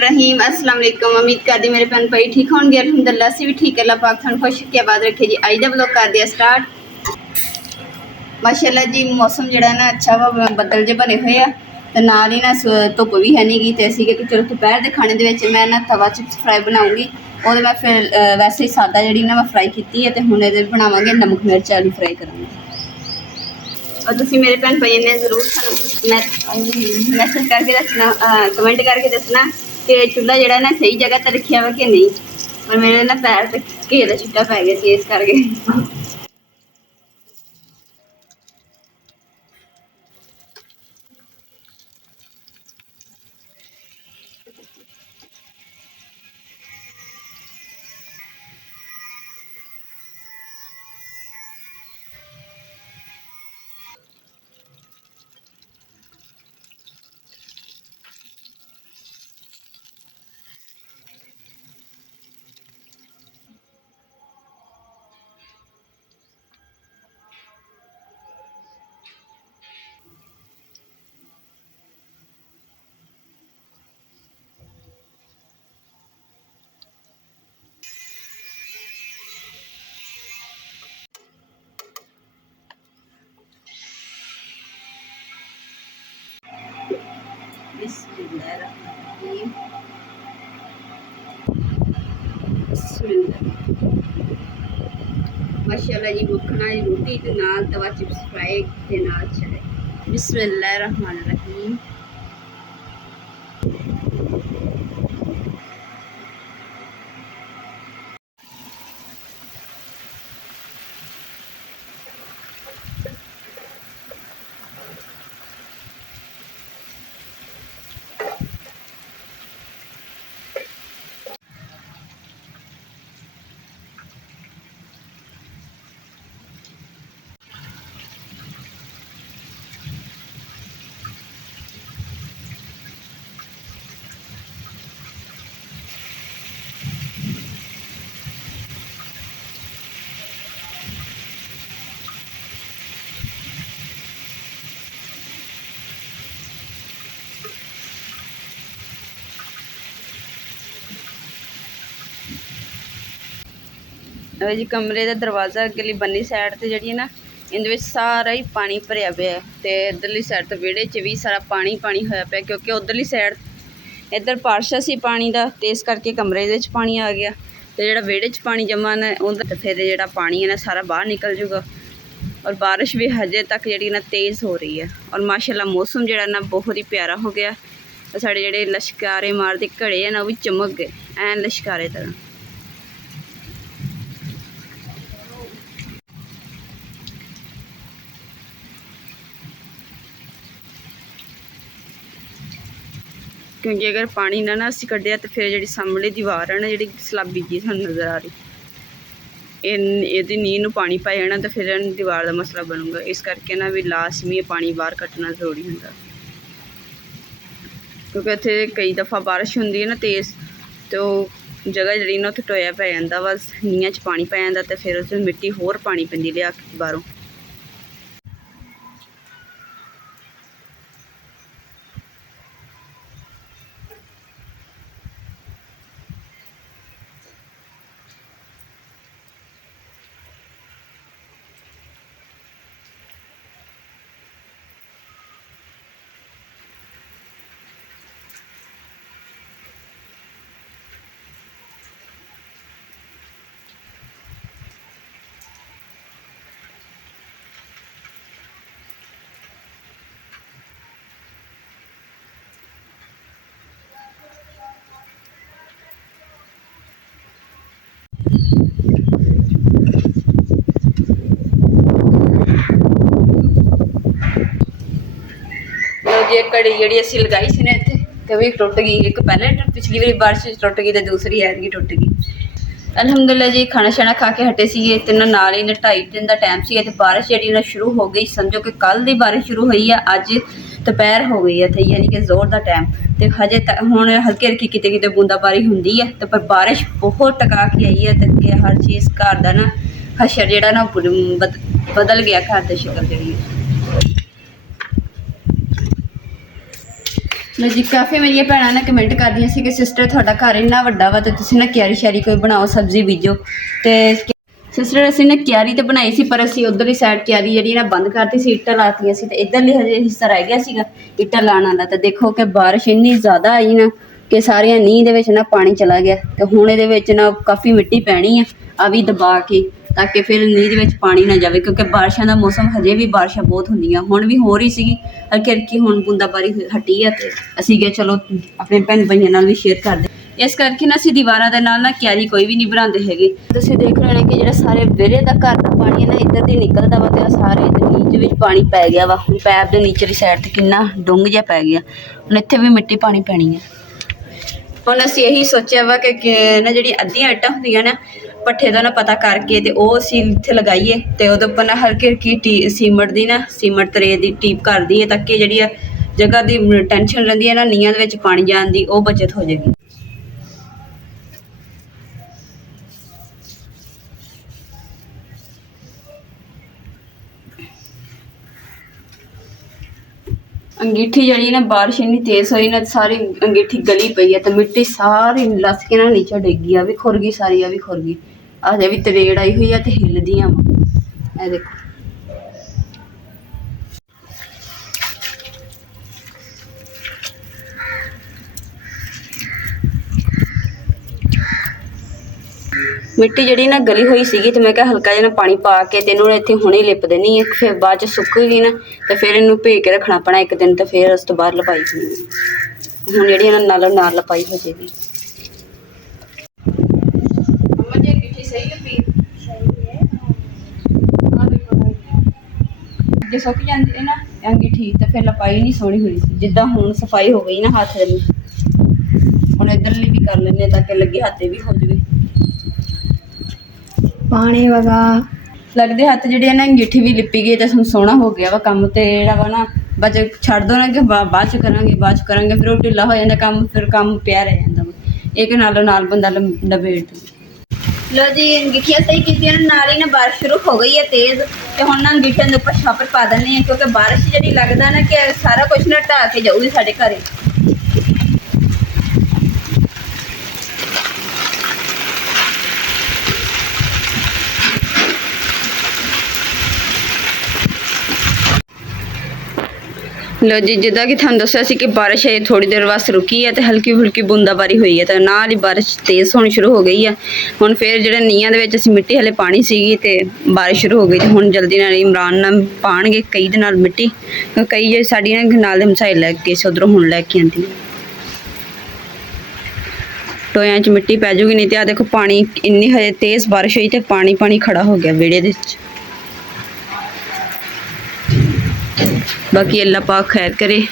रहीम अस्सलाम वालेकुम। उम्मीद करदी मेरे भैन भाई ठीक होंगे। अल्हम्दुलिल्लाह असीं भी ठीक है। अल्लाह पाक तुहानूं खुश रखे आबाद रखे जी। अज दा ब्लॉग कर दिया स्टार्ट। माशाअल्लाह जी मौसम जिहड़ा ना अच्छा वा, बदल जे बने हुए आ ते नाल ही ना धुप्प भी है नहीं गी ते असीं कि चलो दोपहर दे खाने दे विच मैं ना तवा चिप्स फ्राई बनाऊंगी। और मैं फिर वैसे ही सादा जिहड़ी ना मैं फ्राई कीती है ते हुण इहदे बनावांगे नमक मिर्च आलू फ्राई करांगे। और तुसी मेरे भैन भाई ने जरूर मैसेज करके दसना, कमेंट करके दसना कि चूल्हा जरा ना सही जगह पर रखा वा कि नहीं। और मेरे ना पैर से घे का छुट्टा पै गया थी इस करके। माशाअल्लाह जी मक्खना की रोटी ते नाल तवा चिप्स फ्राई ते नाल चाय। बिस्मिल्लाहिर्रहमानिर्रहीम। जी कमरे का दरवाज़ा अगली बन्नी साइड से जी ना इन सारा ही पानी भरिया पे ते इधरली साइड तो विहड़े च भी सारा पानी पानी होया पे क्योंकि उधरली साइड इधर पार्शा सी पानी का ते इस करके कमरे दे विच पानी आ गया तो जिहड़ा विहड़े च पानी जमा ना उधर फिर जिहड़ा पानी है ना सारा बाहर निकल जूगा। और बारिश भी हजे तक जी ना तेज़ हो रही है और माशाल्लाह मौसम जिहड़ा ना बहुत ही प्यारा हो गया। तो साढ़े जिहड़े लश्कारे मारते घड़े है ना वो भी चमक गए ऐन लश्कारे तरह। क्योंकि अगर पानी ना असी कढ़िया तो फिर जी सामने दीवार है ना जी सलाबी जी सानू नज़र आ रही ये नींह नूं पानी पाई जाना तो फिर दीवार का मसला बनूगा। इस करके ना भी लाजमी पानी बाहर कट्टना जरूरी होंदा क्योंकि इत्थे कई दफ़ा बारिश होंदी है ना तेज़ तो जगह जी ना उत्थे टोया पै जांदा वा नीहां च पानी पै जांदा तो फिर उस मिट्टी होर पानी पैंदी लिया के बाहरों। जी घड़ी जी असी लगाई सी ना इतने तो भी टुट गई। एक पहले पिछली बारी बारिश टुट गई तो दूसरी ऐतकी टुट गई। अलहमदुल्ला जी खाना शाना खा के हटे सी ते नाल ही 2:30 दिन का टाइम से बारिश जी ना शुरू हो गई। समझो कि कल की बारिश शुरू हुई है अज दोपहर हो गई है थे यानी कि जोर का टाइम तो हजे तक हुण हल्की हल्की किते किते बूंदाबारी होंदी है तो पर बारिश बहुत टका के आई है तो हर चीज़ घर का ना हशर जिहड़ा ना बदल गया घर की शक्ल जी। ਲੋ ਜੀ ਕਾਫੀ ਮੇਰੀਆਂ ਭੈਣਾਂ ਨੇ ਕਮੈਂਟ ਕਰਦੀਆਂ ਸੀ ਕਿ ਸਿਸਟਰ ਤੁਹਾਡਾ ਘਰ ਇੰਨਾ ਵੱਡਾ ਵਾ ਤੇ ਤੁਸੀਂ ਨਾ ਕਿਆਰੀ ਸ਼ਿਆਰੀ ਕੋਈ ਬਣਾਓ, ਸਬਜ਼ੀ ਬੀਜੋ। ਤੇ ਸਿਸਟਰ ਅਸੀਂ ਨੇ ਕਿਆਰੀ ਤੇ ਬਣਾਈ ਸੀ, ਪਰ ਅਸੀਂ ਉਧਰਲੀ ਸਾਈਡ ਕਿਆਰੀ ਜਿਹੜੀ ਨਾ ਬੰਦ ਕਰਤੀ ਸੀ, ਇੱਟਾਂ ਲਾਤੀਆਂ ਸੀ ਤੇ ਇੱਧਰਲੀ ਹਜੇ ਹਿੱਸਾ ਰਹਿ ਗਿਆ ਸੀਗਾ ਇੱਟਾਂ ਲਾਉਣ ਵਾਲਾ। ਤੇ ਦੇਖੋ ਕਿ ਬਾਰਿਸ਼ ਇੰਨੀ ਜ਼ਿਆਦਾ ਆਈ ਨਾ ਕਿ ਸਾਰੀਆਂ ਨੀਂਹ ਦੇ ਵਿੱਚ ਨਾ ਪਾਣੀ ਚਲਾ ਗਿਆ ਤੇ ਹੁਣ ਇਹਦੇ ਵਿੱਚ ਨਾ ਕਾਫੀ ਮਿੱਟੀ ਪੈਣੀ ਆ ਵੀ ਦਬਾ ਕੇ, ਤਾਂ ਕਿ ਫਿਰ ਨੀਂਹ ਦੇ ਵਿੱਚ ਪਾਣੀ ਨਾ ਜਾਵੇ, ਕਿਉਂਕਿ ਬਾਰਿਸ਼ਾਂ ਦਾ ਮੌਸਮ ਹਜੇ ਵੀ ਬਾਰਿਸ਼ਾਂ ਬਹੁਤ ਹੁੰਦੀਆਂ, ਹੁਣ ਵੀ ਹੋ ਰਹੀ ਸੀਗੀ ਹਲਕੀ ਹਲਕੀ, ਹੁਣ ਬੂੰਦਾਬਾਰੀ ਹਟੀ ਆ ਤੇ ਅਸੀਂ ਕਿਹਾ ਚਲੋ ਆਪਣੇ ਭੈਣ ਭਾਈਆਂ ਨਾਲ ਵੀ ਸ਼ੇਅਰ ਕਰਦੇ। ਇਸ ਕਰਕੇ ਨਾ ਅਸੀਂ ਦੀਵਾਰਾਂ ਦੇ ਨਾਲ ਨਾ ਕਿਆਰੀ ਕੋਈ ਵੀ ਨਹੀਂ ਬਣਾਉਂਦੇ ਹੈਗੇ। ਤੁਸੀਂ ਦੇਖ ਰਹੇ ਹੋ ਕਿ ਜਿਹੜਾ ਸਾਰੇ ਵਿਹੜੇ ਦਾ ਘਰ ਦਾ ਪਾਣੀ ਹੈ ਨਾ ਇੱਧਰ ਦੀ ਨਿਕਲਦਾ ਵਾ ਤੇ ਸਾਰੇ ਇੱਧਰ ਨੀਚੇ ਵਿੱਚ ਪਾਣੀ ਪੈ ਗਿਆ ਵਾ। ਹੁਣ ਪੈਪ ਦੇ ਨੀਚੇ ਦੀ ਸਾਈਡ ਤੇ ਕਿੰਨਾ ਡੂੰਘ ਜਿਹਾ ਪੈ ਗਿਆ, ਹੁਣ ਇੱਥੇ ਵੀ ਮਿੱਟੀ ਪਾਣੀ ਪੈਣੀ ਹੈ। ਹੁਣ ਅਸੀਂ ਇਹੀ ਸੋਚਿਆ ਵਾ ਕਿ ਨਾ ਜਿਹੜੀ ਅੱਧੀਆਂ ਇੱਟਾਂ ਹੁੰਦੀਆਂ ਨਾ ਭੱਠੇ ਦਾ ਨਾ ਪਤਾ ਕਰਕੇ ਤੇ ਉਹ ਅਸੀਂ ਇੱਥੇ ਲਗਾਈਏ ਤੇ ਉਹਦੇ ਉੱਪਰ ਨਾ ਹਲਕੀ ਹਲਕੀ ਸੀਮਟ ਤਰੇ ਦੀ ਟੀਪ ਕਰ ਦਈਏ, ਤਾਂ ਕਿ ਜਿਹੜੀ ਆ ਜਗ੍ਹਾ ਦੀ ਟੈਨਸ਼ਨ ਰਹਿੰਦੀ ਹੈ ਨਾ ਨੀਹਾਂ ਦੇ ਵਿੱਚ ਪਾਣੀ ਜਾਣ ਦੀ, ਉਹ ਬਚਤ ਹੋ ਜਾਏਗੀ। ਅੰਗੀਠੀ ਜਿਹੜੀ ਨਾ ਬਾਰਿਸ਼ ਇੰਨੀ ਤੇਜ਼ ਹੋਈ ਨਾ ਸਾਰੀ ਅੰਗੀਠੀ ਗਲੀ ਪਈ ਹੈ ਤੇ ਮਿੱਟੀ ਸਾਰੀ ਲੱਸ ਕੇ ਨਾ ਨੀਚੇ ਡਿੱਗੀ ਆ ਵੀ ਖੁਰ ਗਈ ਸਾਰੀ, ਆ ਵੀ ਖੁਰ ਗਈ, ਅਜੇ ਵੀ ਤਰੇੜ ਆਈ ਹੋਈ ਆ ਤੇ ਹਿੱਲਦੀਆਂ ਵਾ। ਇਹ ਦੇਖੋ ਮਿੱਟੀ ਜਿਹੜੀ ਨਾ ਗਲੀ ਹੋਈ ਸੀਗੀ ਤੇ ਮੈਂ ਕਿਹਾ ਹਲਕਾ ਜਿਹਾ ਨਾ ਪਾਣੀ ਪਾ ਕੇ ਤੇ ਇਹਨੂੰ ਇੱਥੇ ਹੁਣੇ ਲਿਪ ਦੇਣੀ ਹੈ, ਫਿਰ ਬਾਅਦ ਚ ਸੁੱਕ ਗਈ ਨਾ ਤੇ ਫਿਰ ਇਹਨੂੰ ਭੇ ਕੇ ਰੱਖਣਾ ਪੈਣਾ ਇੱਕ ਦਿਨ, ਤੇ ਫਿਰ ਉਸ ਤੋਂ ਬਾਅਦ ਲਪਾਈ ਹੋਣੀ। ਹੁਣ ਜਿਹੜੀ ਇਹਨਾਂ ਨਾਲ ਲਪਾਈ ਹੋ ਜਾਏਗੀ। ਜੇ ਸੁੱਕ ਜਾਂਦੀ ਹੈ ਨਾ ਅੰਗੀਠੀ ਤੇ ਫਿਰ ਲਪਾਈ ਨਹੀਂ ਸੋਹਣੀ ਹੋਈ ਸੀ, ਜਿੱਦਾਂ ਹੁਣ ਸਫਾਈ ਹੋ ਗਈ ਨਾ ਹੱਥ ਦੀ। ਹੁਣ ਇੱਧਰਲੀ ਵੀ ਕਰ ਲੈਂਦੇ ਤਾਂ ਕਿ ਲੱਗੇ ਹੱਥੇ ਵੀ ਹੋ ਜਾਵੇ ਪਾਣੀ ਵਗਾ ਲੱਗਦੇ ਹੱਥ ਜਿਹੜੇ ਆ ਨਾ ਅੰਗੀਠੀ ਵੀ ਲਿਪੀ ਗਈ ਤੇ ਸੋਹਣਾ ਹੋ ਗਿਆ ਵਾ ਕੰਮ। ਤੇ ਜਿਹੜਾ ਵਾ ਨਾ ਬਸ ਛੱਡ ਦੋ ਨਾ ਕਿ ਬਾਅਦ ਚ ਕਰਾਂਗੇ ਫਿਰ ਉਹ ਢਿੱਲਾ ਹੋ ਜਾਂਦਾ ਕੰਮ, ਫਿਰ ਕੰਮ ਪਿਆ ਰਹਿ ਜਾਂਦਾ ਵਾ। ਇੱਕ ਨਾਲੋਂ ਨਾਲ ਬੰਦਾ ਲਪੇਟ ਦੇ। ਲੋ ਜੀ ਅੰਗੀਠੀਆਂ ਸਹੀ ਕੀਤੀਆਂ ਨਾਲ ਹੀ ਨਾ ਬਾਰਿਸ਼ ਸ਼ੁਰੂ ਹੋ ਗਈ ਹੈ ਤੇਜ਼, ਤੇ ਹੁਣ ਨਾ ਅੰਗੀਠੀਆਂ ਦੇ ਉੱਪਰ ਛਾਪਰ ਪਾ ਦਿੰਦੇ ਆ, ਕਿਉਂਕਿ ਬਾਰਿਸ਼ ਜਿਹੜੀ ਲੱਗਦਾ ਨਾ ਕਿ ਸਾਰਾ ਕੁਝ ਨਾ ਢਾਹ ਕੇ ਜਾਊਗੀ ਸਾਡੇ ਘਰੇ। ਲੋ ਜੀ ਜਿੱਦਾਂ ਕਿ ਤੁਹਾਨੂੰ ਦੱਸਿਆ ਸੀ ਕਿ ਬਾਰਿਸ਼ ਹੈ ਥੋੜੀ ਦੇਰ ਵਾਸਤੇ ਰੁਕੀ ਹੈ ਤੇ ਹਲਕੀ ਫੁਲਕੀ ਬੂੰਦਾਬਾਰੀ ਹੋਈ ਹੈ ਤੇ ਨਾਲ ਹੀ ਬਾਰਿਸ਼ ਤੇਜ਼ ਹੋਣੀ ਸ਼ੁਰੂ ਹੋ ਗਈ ਹੈ। ਹੁਣ ਫਿਰ ਜਿਹੜੇ ਨੀਹਾਂ ਦੇ ਵਿੱਚ ਅਸੀਂ ਮਿੱਟੀ ਹਲੇ ਪਾਣੀ ਸੀਗੀ ਤੇ ਬਾਰਿਸ਼ ਸ਼ੁਰੂ ਹੋ ਗਈ ਤੇ ਹੁਣ ਜਲਦੀ ਨਾਲ ਇਮਰਾਨ ਨਾਲ ਪਾਣਗੇ ਕਈ ਦੇ ਨਾਲ ਮਿੱਟੀ, ਕਈ ਜੇ ਸਾਡੀਆਂ ਨਾਲ ਦੇ ਮਸਾਈ ਲੈ ਕੇ ਉਧਰੋਂ ਹੁਣ ਲੈ ਕੇ ਆਂਦੀ ਟੋਇਆਂ 'ਚ ਮਿੱਟੀ ਪੈ ਜੂਗੀ। ਨਹੀਂ ਤੇ ਆ ਦੇਖੋ ਪਾਣੀ ਇੰਨੀ ਹਜੇ ਤੇਜ਼ ਬਾਰਿਸ਼ ਹੋਈ ਤੇ ਪਾਣੀ ਖੜਾ ਹੋ ਗਿਆ ਵਿਹੜੇ ਦੇ ਵਿੱਚ। ਬਾਕੀ ਅੱਲਾ ਪਾਕ ਖੈਰ ਕਰੇ।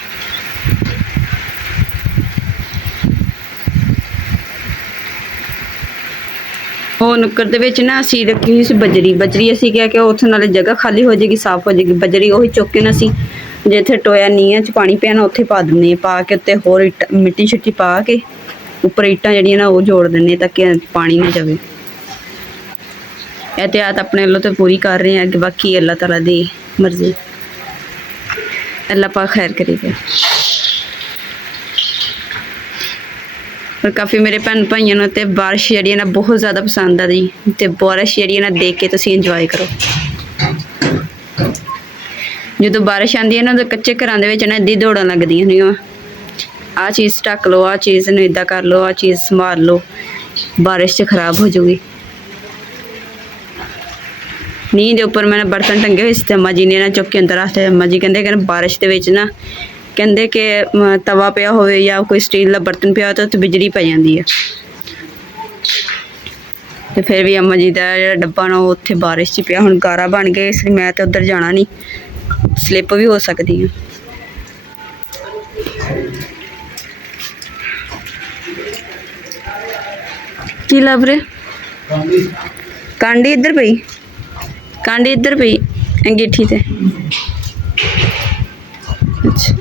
ਉਹ ਨੁੱਕਰ ਦੇ ਵਿੱਚ ਨਾ ਅਸੀਂ ਰੱਖੀ ਹੋਈ ਸੀ ਬਜਰੀ ਅਸੀਂ ਕਿਹਾ ਕਿ ਉੱਥੇ ਨਾਲੇ ਜਗ੍ਹਾ ਖਾਲੀ ਹੋ ਜਾਏਗੀ, ਸਾਫ਼ ਹੋ ਜਾਏਗੀ। ਬਜਰੀ ਉਹੀ ਚੁੱਕ ਕੇ ਨਾ ਅਸੀਂ ਜਿੱਥੇ ਟੋਇਆ ਨੀਹਾਂ 'ਚ ਪਾਣੀ ਪਿਆ ਨਾ ਉੱਥੇ ਪਾ ਦਿੰਦੇ ਹਾਂ, ਪਾ ਕੇ ਉੱਤੇ ਹੋਰ ਮਿੱਟੀ ਛਿੱਟੀ ਪਾ ਕੇ ਉੱਪਰ ਇੱਟਾਂ ਜਿਹੜੀਆਂ ਨਾ ਉਹ ਜੋੜ ਦਿੰਦੇ ਤਾਂ ਕਿ ਪਾਣੀ ਨਾ ਜਾਵੇ। एहतियात अपने अल्लाह तो पूरी कर रहे हैं, बाकी अल्लाह ताला दी मर्जी, अल्लाह पाक खैर करेगा। और काफ़ी मेरे भैन भाइयों ने तो बारिश जी ना बहुत ज़्यादा पसंद आ जी, तो बारिश जी ना देख के तुसीं इंजॉय करो। जो बारिश आती है ना तो कच्चे घरों के ना इदा दौड़ लगदियां ने, आ चीज़ ढक लो, आ चीज़ इदा कर लो, आ चीज़ संभाल लो, बारिश से खराब हो जाऊगी। नींह के उपर मैंने बर्तन टंगे हुए थे, अम्मा जी ने ना चुक के अंदर रखते। अम्मा जी कहते बारिश के ना कहते कि तवा पिया हो या कोई स्टील का बर्तन पिया हो तो बिजली पै जाती है। तो फिर भी अम्मा जी का जो डब्बा ना उत्थे बारिश च पिया, हुण गारा बन गया, इसलिए मैं तो उधर जाना नहीं, स्लिप भी हो सकती है। की लभ रहे कांडी इधर पई, कांडी इधर पई अंगीठी ते। अच्छा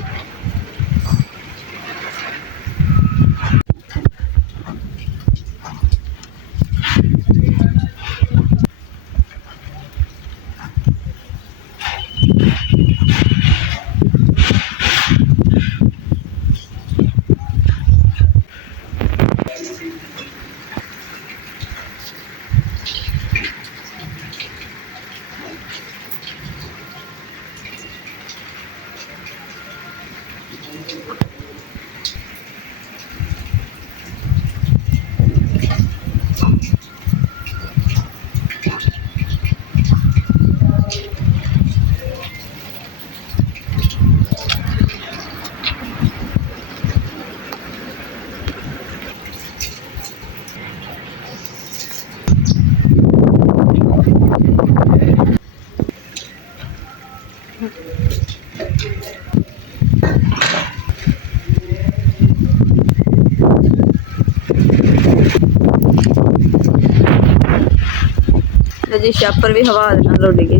ਜੀ ਛਾਪਰ ਵੀ ਹਵਾ ਦੇ ਨਾਲ ਉੱਡ ਗਏ।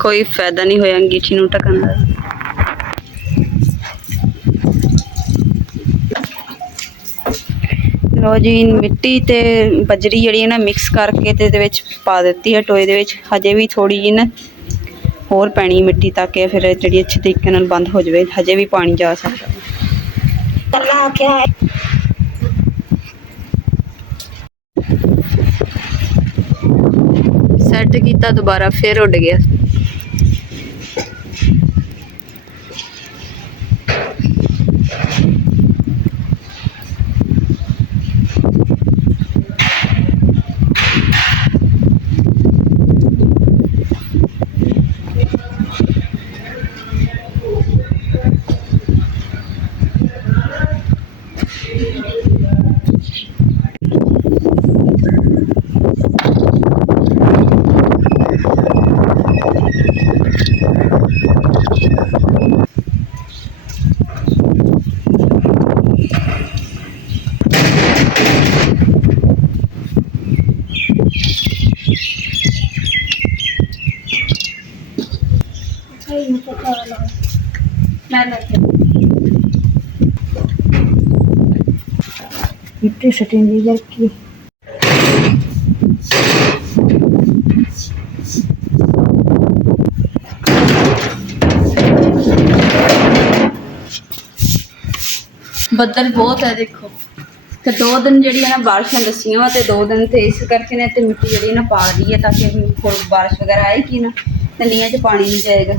ਕੋਈ ਫਾਇਦਾ ਨਹੀਂ ਹੋਇਆ ਅੰਗੀਠੀ ਨੂੰ ਢਕਣ ਦਾ। ਲੋ ਜੀ ਮਿੱਟੀ ਤੇ ਬਜਰੀ ਜਿਹੜੀ ਨਾ ਮਿਕਸ ਕਰਕੇ ਤੇ ਇਹਦੇ ਵਿੱਚ ਪਾ ਦਿੱਤੀ ਹੈ ਟੋਏ ਦੇ ਵਿੱਚ। ਹਜੇ ਵੀ ਥੋੜੀ ਜਿਹੀ ਨਾ ਹੋਰ ਪੈਣੀ ਮਿੱਟੀ ਤਾਂ ਕਿ ਫਿਰ ਜਿਹੜੀ ਅੱਛੇ ਤਰੀਕੇ ਨਾਲ ਬੰਦ ਹੋ ਜਾਵੇ। ਹਜੇ ਵੀ ਪਾਣੀ ਜਾ ਸਕਦਾ ਸੈੱਟ ਕੀਤਾ ਦੁਬਾਰਾ ਫਿਰ ਉੱਡ ਗਿਆ। मिट्टी सटेंगी लड़की ਬੱਦਲ ਬਹੁਤ ਹੈ ਦੇਖੋ। ਤੇ 2 ਦਿਨ ਜਿਹੜੀ ਹੈ ਨਾ ਬਾਰਿਸ਼ਾਂ ਦੱਸੀਆਂ ਤੇ 2 ਦਿਨ ਤੇ ਇਸ ਕਰਕੇ ਨੇ ਤੇ ਮਿੱਟੀ ਜਿਹੜੀ ਨਾ ਪਾ ਰਹੀ ਹੈ ਤਾਂ ਕਿ ਹੋਰ ਬਾਰਿਸ਼ ਵਗੈਰਾ ਆਏਗੀ ਨਾ ਤੇ ਨੀਹਾਂ 'ਚ ਪਾਣੀ ਨਹੀਂ ਜਾਏਗਾ।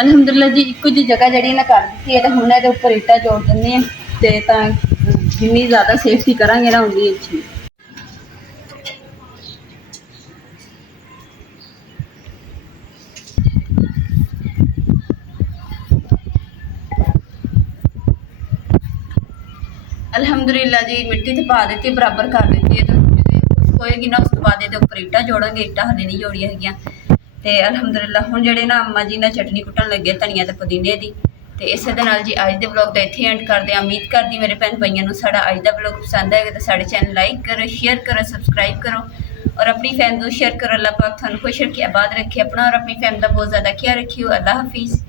ਅਲਹਮਦੁਲਿਲਾ ਜੀ ਇੱਕੋ ਜਿਹੀ ਜਗ੍ਹਾ ਜਿਹੜੀ ਨਾ ਕਰ ਦਿੱਤੀ ਹੈ ਤੇ ਹੁਣ ਇਹਦੇ ਉੱਪਰ ਇੱਟਾਂ ਜੋੜ ਦਿੰਦੇ ਆ ਤੇ ਤਾਂ ਜਿੰਨੀ ਜ਼ਿਆਦਾ ਸੇਫਟੀ ਕਰਾਂਗੇ ਨਾ ਉਨੀ ਅੱਛੀ। ਅਲਹਮਦੁਲਿਲਾ ਜੀ ਮਿੱਟੀ ਤੇ ਪਾ ਦਿੱਤੀ ਬਰਾਬਰ ਕਰ ਦਿੱਤੀ ਹੈ ਤੇ ਹੋਏਗੀ ਨਾ ਉਸ ਤੋਂ ਬਾਅਦ ਇਹਦੇ ਉੱਪਰ ਇੱਟਾਂ ਜੋੜਾਂਗੇ। ਇੱਟਾਂ ਹਲੇ ਨਹੀਂ ਜੋੜੀਆਂ ਹੈਗੀਆਂ ਤੇ ਅਲਹਮਦੁਲਿਲਾ ਹੁਣ ਜਿਹੜੇ ਨਾ ਅੰਮਾ ਜੀ ਨਾਲ ਚਟਨੀ ਕੁੱਟਣ ਲੱਗੇ ਧਨੀਆ ਤੇ ਪੁਦੀਨੇ ਦੀ। ਤੇ ਇਸੇ ਦੇ ਨਾਲ ਜੀ ਅੱਜ ਦੇ ਵਲੌਗ ਦਾ ਇੱਥੇ ਐਂਡ ਕਰਦੇ ਹਾਂ। ਉਮੀਦ ਕਰਦੀ ਮੇਰੇ ਭੈਣ ਭਾਈਆਂ ਨੂੰ ਸਾਡਾ ਅੱਜ ਦਾ ਵਲੌਗ ਪਸੰਦ ਆਏਗਾ ਤਾਂ ਸਾਡੇ ਚੈਨਲ ਲਾਈਕ ਕਰੋ, ਸ਼ੇਅਰ ਕਰੋ, ਸਬਸਕ੍ਰਾਈਬ ਕਰੋ ਔਰ ਆਪਣੀ ਫੈਮਿਲੀ ਨੂੰ ਸ਼ੇਅਰ ਕਰੋ। ਅੱਲਾਹ ਪਾਕ ਤੁਹਾਨੂੰ ਖੁਸ਼ ਰੱਖੇ, ਆਬਾਦ ਰੱਖੇ। ਆਪਣਾ ਔਰ ਆਪਣੀ ਫੈਮਿਲੀ ਦਾ ਬਹੁਤ ਜ਼ਿਆਦਾ ਖਿਆਲ ਰੱਖਿਓ। ਅੱਲਾਹ ਹਾਫਿਜ਼।